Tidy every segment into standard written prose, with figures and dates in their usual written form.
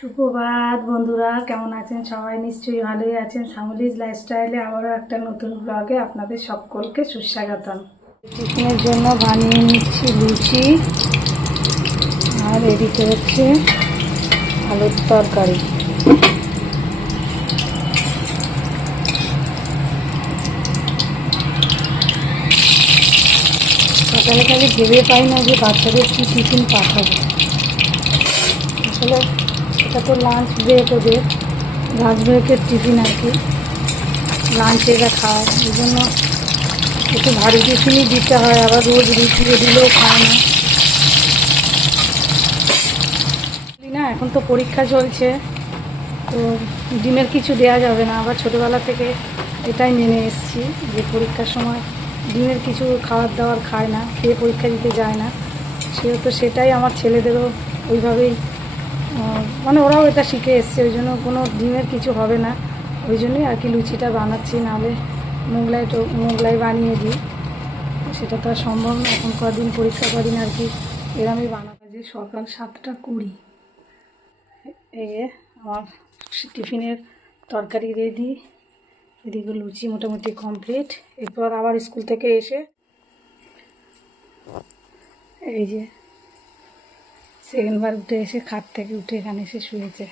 সুপ্রভাত বন্ধুরা, কেমন আছেন? সবাই নিশ্চয়ই ভালোই আছেন। শ্যামলিজ লাইফস্টাইলে আবারও একটা নতুন ব্লগে আপনাদের সকলকে সুস্বাগতম। টিফিনের জন্য বানিয়ে নিচ্ছি লুচি, আর এদিকে হচ্ছে আলুর তরকারি। সকালে খালি ভেবে পাই না যে বাচ্চাদের কী টিফিন পাঠাবো। আসলে এটা তো লাঞ্চ ব্রেক, ওদের লাঞ্চ ব্রেকের টিফিন আর কি, লাঞ্চে এরা খায়। এই জন্য একটু ভারী টিফিনই দিতে হয়, আবার রোজ রুটি দিলেও খায় না। এখন তো পরীক্ষা চলছে, তো ডিমের কিছু দেওয়া যাবে না। আবার ছোটোবেলা থেকে এটাই মেনে এসেছি যে পরীক্ষার সময় ডিমের কিছু খাবার দাবার খায় না, খেয়ে পরীক্ষা দিতে যায় না। সেহেতু সেটাই আমার ছেলেদেরও ওইভাবেই, মানে ওরাও এটা শিখে এসছে। ওই জন্য কোনো ডিমের কিছু হবে না, ওই জন্যই আর কি লুচিটা বানাচ্ছি। নাহলে মোগলাই বানিয়ে দিই, সেটা তো আর সম্ভব না। এখন কদিন পরীক্ষা কদিন আর কি এরমই বানাবো। যে সকাল 7টা 20, এই আমার টিফিনের তরকারি রেডি, এদিকে লুচি মোটামুটি কমপ্লিট। এরপর আবার স্কুল থেকে এসে এই যে সেকেন্ডবার উঠে এসে খাট থেকে উঠে এখানে এসে শুয়েছে।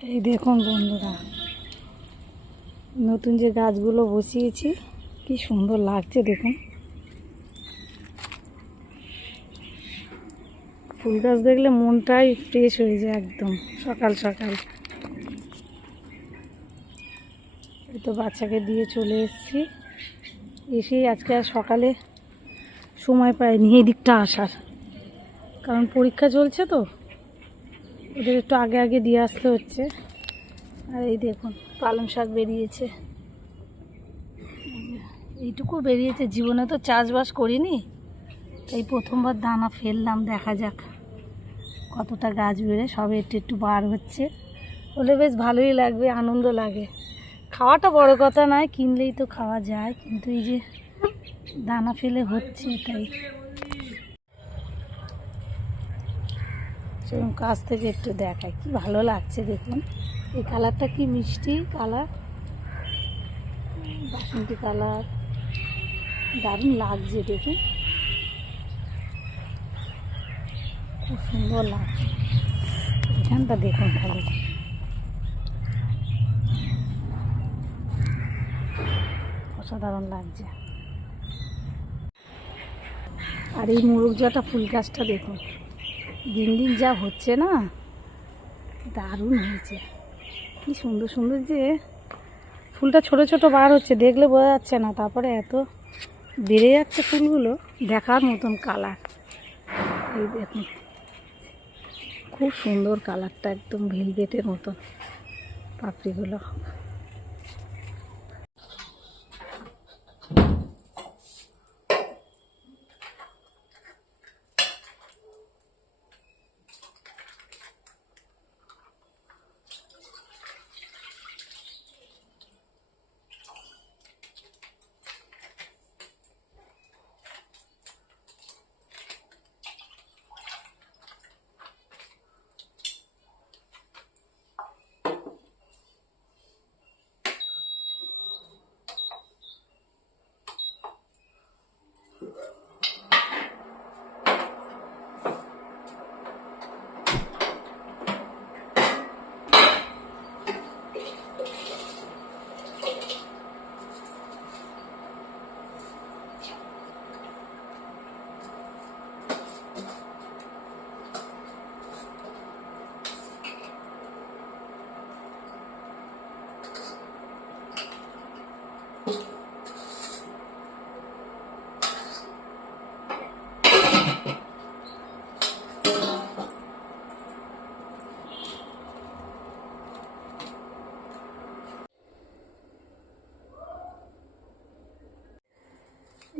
এই দেখুন বন্ধুরা, নতুন যে গাছগুলো বসিয়েছি কি সুন্দর লাগছে দেখুন। ফুল গাছ দেখলে মনটাই ফ্রেশ হয়ে যায় একদম সকাল সকাল। এই তো বাচ্চাকে দিয়ে চলে এসেছি, এসেই আজকে আর সকালে সময় পাইনি এই দিকটা আসার, কারণ পরীক্ষা চলছে তো ওদের একটু আগে আগে দিয়ে আসতে হচ্ছে। আর এই দেখুন পালং শাক বেরিয়েছে, এইটুকু বেরিয়েছে। জীবনে তো চাষবাস করিনি, এই প্রথমবার দানা ফেললাম, দেখা যাক কতটা গাছ বেড়ে। সবে একটু একটু বার হচ্ছে, হলে বেশ ভালোই লাগবে, আনন্দ লাগে। খাওয়াটা বড় কথা নয়, কিনলেই তো খাওয়া যায়, কিন্তু এই যে দানা ফেলে হচ্ছে এটাই। সেরকম কাছ থেকে একটু দেখায়, কি ভালো লাগছে দেখুন। এই কালারটা কি মিষ্টি কালার, বাসন্তী কালার, দারুণ লাগছে দেখুন, খুব সুন্দর লাগছে। এখানটা দেখুন খালি, অসাধারণ লাগছে। আর এই মোরগজাটা ফুল গাছটা দেখুন, দিন দিন যা হচ্ছে না, দারুণ হয়েছে। কি সুন্দর সুন্দর যে ফুলটা ছোট ছোট বার হচ্ছে, দেখলে বোঝা যাচ্ছে না, তারপরে এত বেড়ে যাচ্ছে ফুলগুলো, দেখার মতন কালার। এই দেখুন খুব সুন্দর কালারটা, একদম ভেলভেটের মতন পাপড়িগুলো।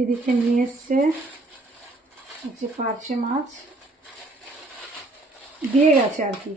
এদিকে নিয়ে এসছে হচ্ছে পার্শে মাছ, দিয়ে গেছে আর কি,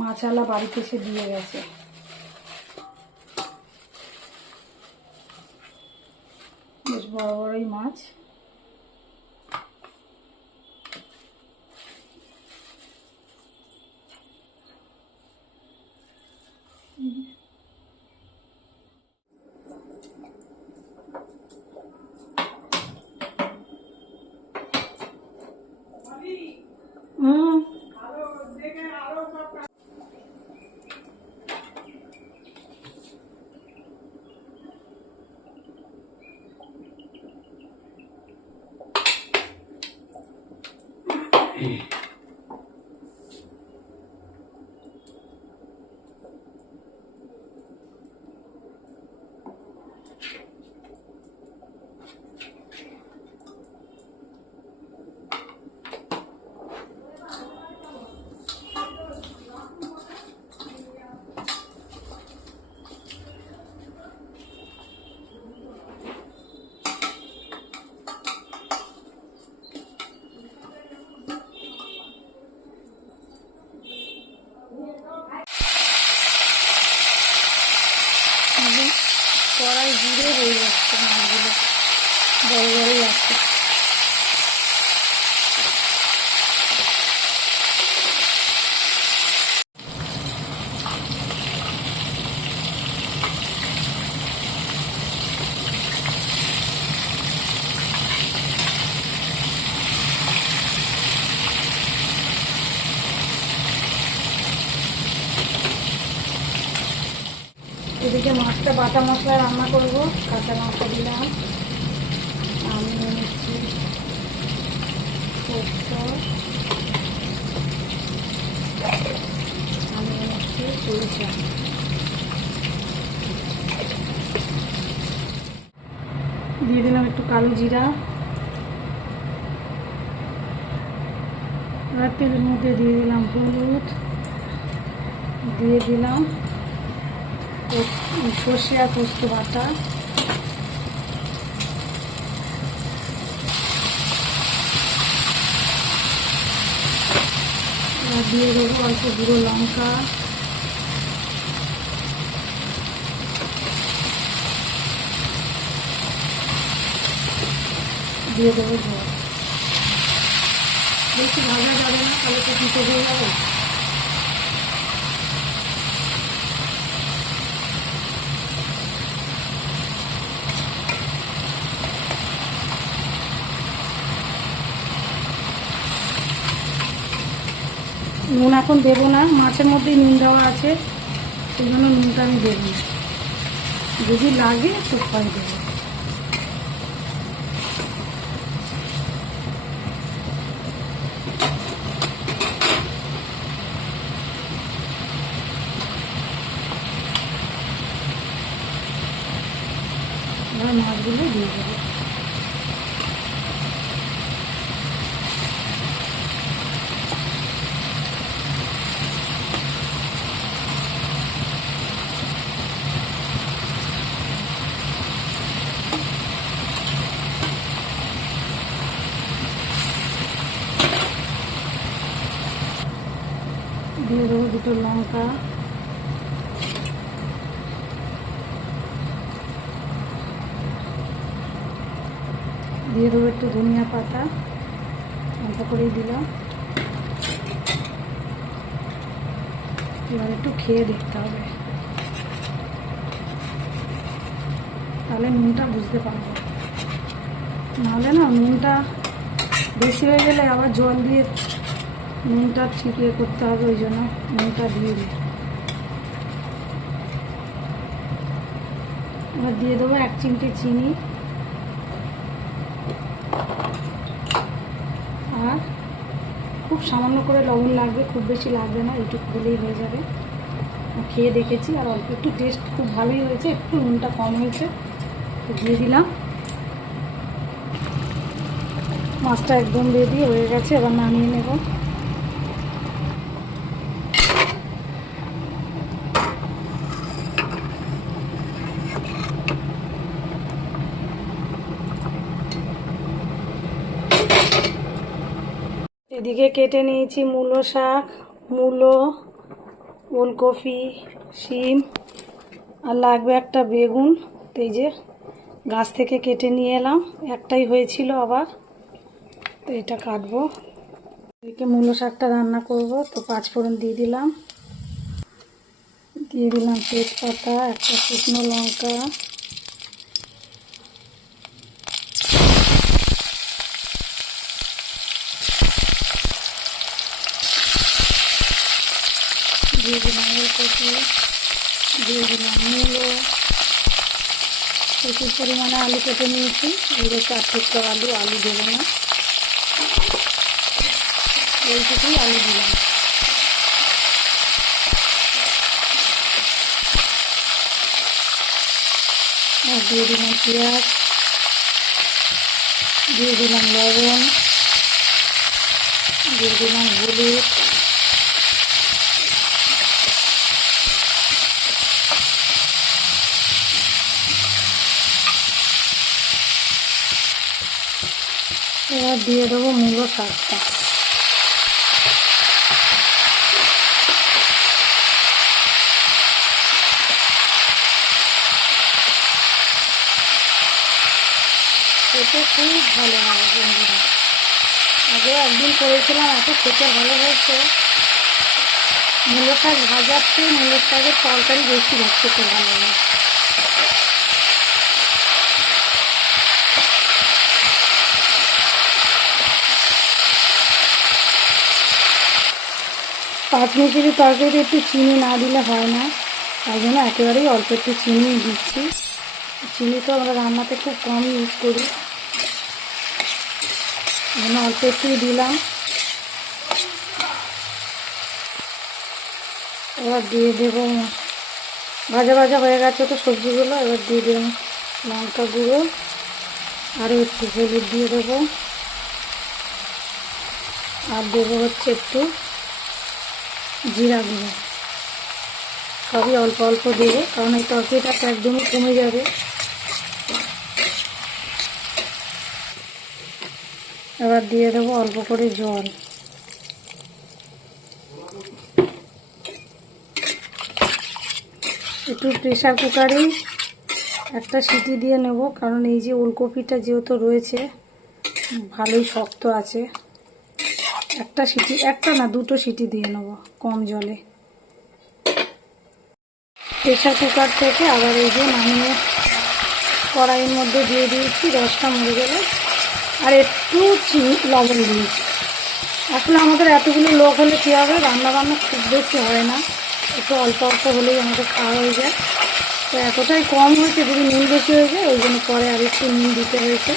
মাছওয়ালা বাড়িতে এসে দিয়ে গেছে। বেশ বড় বড়ই মাছ। কড়াই জুড়ে হয়ে যাচ্ছে মাছগুলো, বড় বড়ই আছে। এদিকে মাছটা বাটা মশলা রান্না করব। কাঁচা লঙ্কা দিলাম, আমি নিচ্ছি পোস্ত, আমি নিচ্ছি সরিষা, দিয়ে দিলাম একটু কালো জিরা, আর তেলের মধ্যে দিয়ে দিলাম হলুদ, দিয়ে দিলাম সর্ষে আর পোস্ত বাটা, দিয়ে দেবো অল্প গুঁড়ো লঙ্কা, দিয়ে দেবো জল। বেশি ভাজা যাবে না, তাহলে তো পিঠে হয়ে যাবে। নুন এখন দেবো না, মাছের মধ্যেই নুন দেওয়া আছে, সেই জন্য নুনটা আমি দেবো না, যদি লাগে তো পরে দেবো। এবার মাছগুলো দিয়ে দেবো। দিয়ে দেবো দুটো লঙ্কা, দিয়ে দেবো একটু ধনিয়া পাতা, অল্প করেই দিলাম। এবার একটু খেয়ে দেখতে হবে, তাহলে নুনটা বুঝতে পারবো, নাহলে না নুনটা বেশি হয়ে গেলে আবার জল দিয়ে নুনটা ঠিক ইয়ে করতে হবে, ওই জন্য নুনটা দিয়ে দিই। এবার দিয়ে দেবো 1 চিমটে চিনি, আর খুব সামান্য করে লবণ লাগবে, খুব বেশি লাগবে না, এইটুকু হলেই হয়ে যাবে। খেয়ে দেখেছি আর অল্প একটু টেস্ট খুব ভালোই হয়েছে, একটু নুনটা কম হয়েছে, তো দিয়ে দিলাম। মাছটা একদম রেডি হয়ে গেছে, এবার নামিয়ে নেব। এদিকে কেটে নিয়েছি মূলো শাক, মূলো, ওলকপি, শিম, আর লাগবে একটা বেগুন। তো এই যে গাছ থেকে কেটে নিয়ে এলাম, একটাই হয়েছিল আবার, তো এটা কাটবো। এদিকে মূলো শাকটা রান্না করব, তো পাঁচফোড়ন দিয়ে দিলাম তেজপাতা, একটা শুকনো লঙ্কা, দিয়ে দিলাম ওলকপি, দিয়ে দিলাম মূলো। প্রচুর পরিমাণে আলু কেটে নিয়েছি, এগুলো 4 টুকরো আলু দেবো না, এইটুকুই আলু দিলাম। আর দিয়ে দিলাম পেঁয়াজ, দিয়ে দিলাম লবণ, দিয়ে দিলাম হলুদ, এবার দিয়ে দেবো মূলো শাকটা। খেতে খুব ভালো হয় বন্ধুরা, আগে একদিন করেছিলাম, এত খেতে ভালো হয়েছে। মূলো শাক ভাজার চেয়ে মূলো শাকের তরকারি বেশি খেতে ভালো হয়। পাঁচমিশালি তরকারিতে একটু চিনি না দিলে হয় না, তাই জন্য একেবারেই অল্প একটু চিনি দিচ্ছি। চিনি তো আমরা রান্নাতে খুব কম ইউজ করি, জন্য অল্প একটুই দিলাম। এবার দিয়ে দেবো, ভাজা ভাজা হয়ে গেছে তো সবজিগুলো, এবার দিয়ে দিলাম লঙ্কা গুঁড়ো, আরও একটু হলুদ দিয়ে দেবো, আর দেবো হচ্ছে একটু জিরা গুঁড়ো। সবই অল্প অল্প দেবো, কারণ এই তরকারিটা তো একদমই কমে যাবে। এবার দিয়ে দেবো অল্প করে জল। একটু প্রেশার কুকারে একটা সিটি দিয়ে নেব, কারণ এই যে ওলকপিটা যেহেতু রয়েছে ভালোই শক্ত আছে। একটা সিটি, একটা না দুটো সিটি দিয়ে নেব কম জলে। প্রেশার কুকার থেকে আবার এই যে নামিয়ে কড়াইয়ের মধ্যে দিয়ে দিয়েছি, রসটা মরে গেলে, আর একটু লবণ দিয়েছি। আসলে আমাদের এতগুলো লোক হলে কী হবে, রান্নাবান্না খুব বেশি হয় না, একটু অল্প অল্প হলেই আমাদের খাওয়া হয়ে যায়। তো এতটাই কম হয়েছে, যদি নুন বেশি হয়ে যায় ওই জন্য পরে আর একটু নুন দিতে হয়েছে।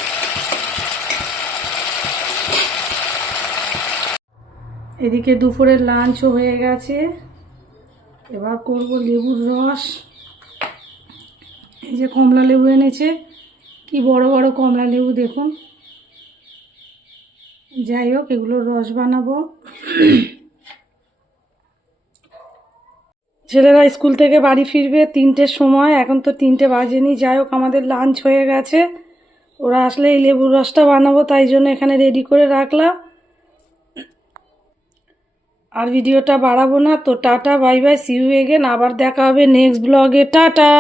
এদিকে দুপুরের লাঞ্চও হয়ে গেছে, এবার করব লেবুর রস। এই যে কমলা লেবু এনেছে, কি বড় বড় কমলা লেবু দেখুন। যাই হোক, এগুলোর রস বানাবো। ছেলেরা স্কুল থেকে বাড়ি ফিরবে 3টের সময়, এখন তো 3টে বাজেনি। যাই হোক, আমাদের লাঞ্চ হয়ে গেছে, ওরা আসলে এই লেবুর রসটা বানাবো, তাই জন্য এখানে রেডি করে রাখলাম। আর ভিডিওটা বাড়াবো না, তো tata bye bye, see you again. আবার দেখা হবে নেক্সট ব্লগে, টাটা।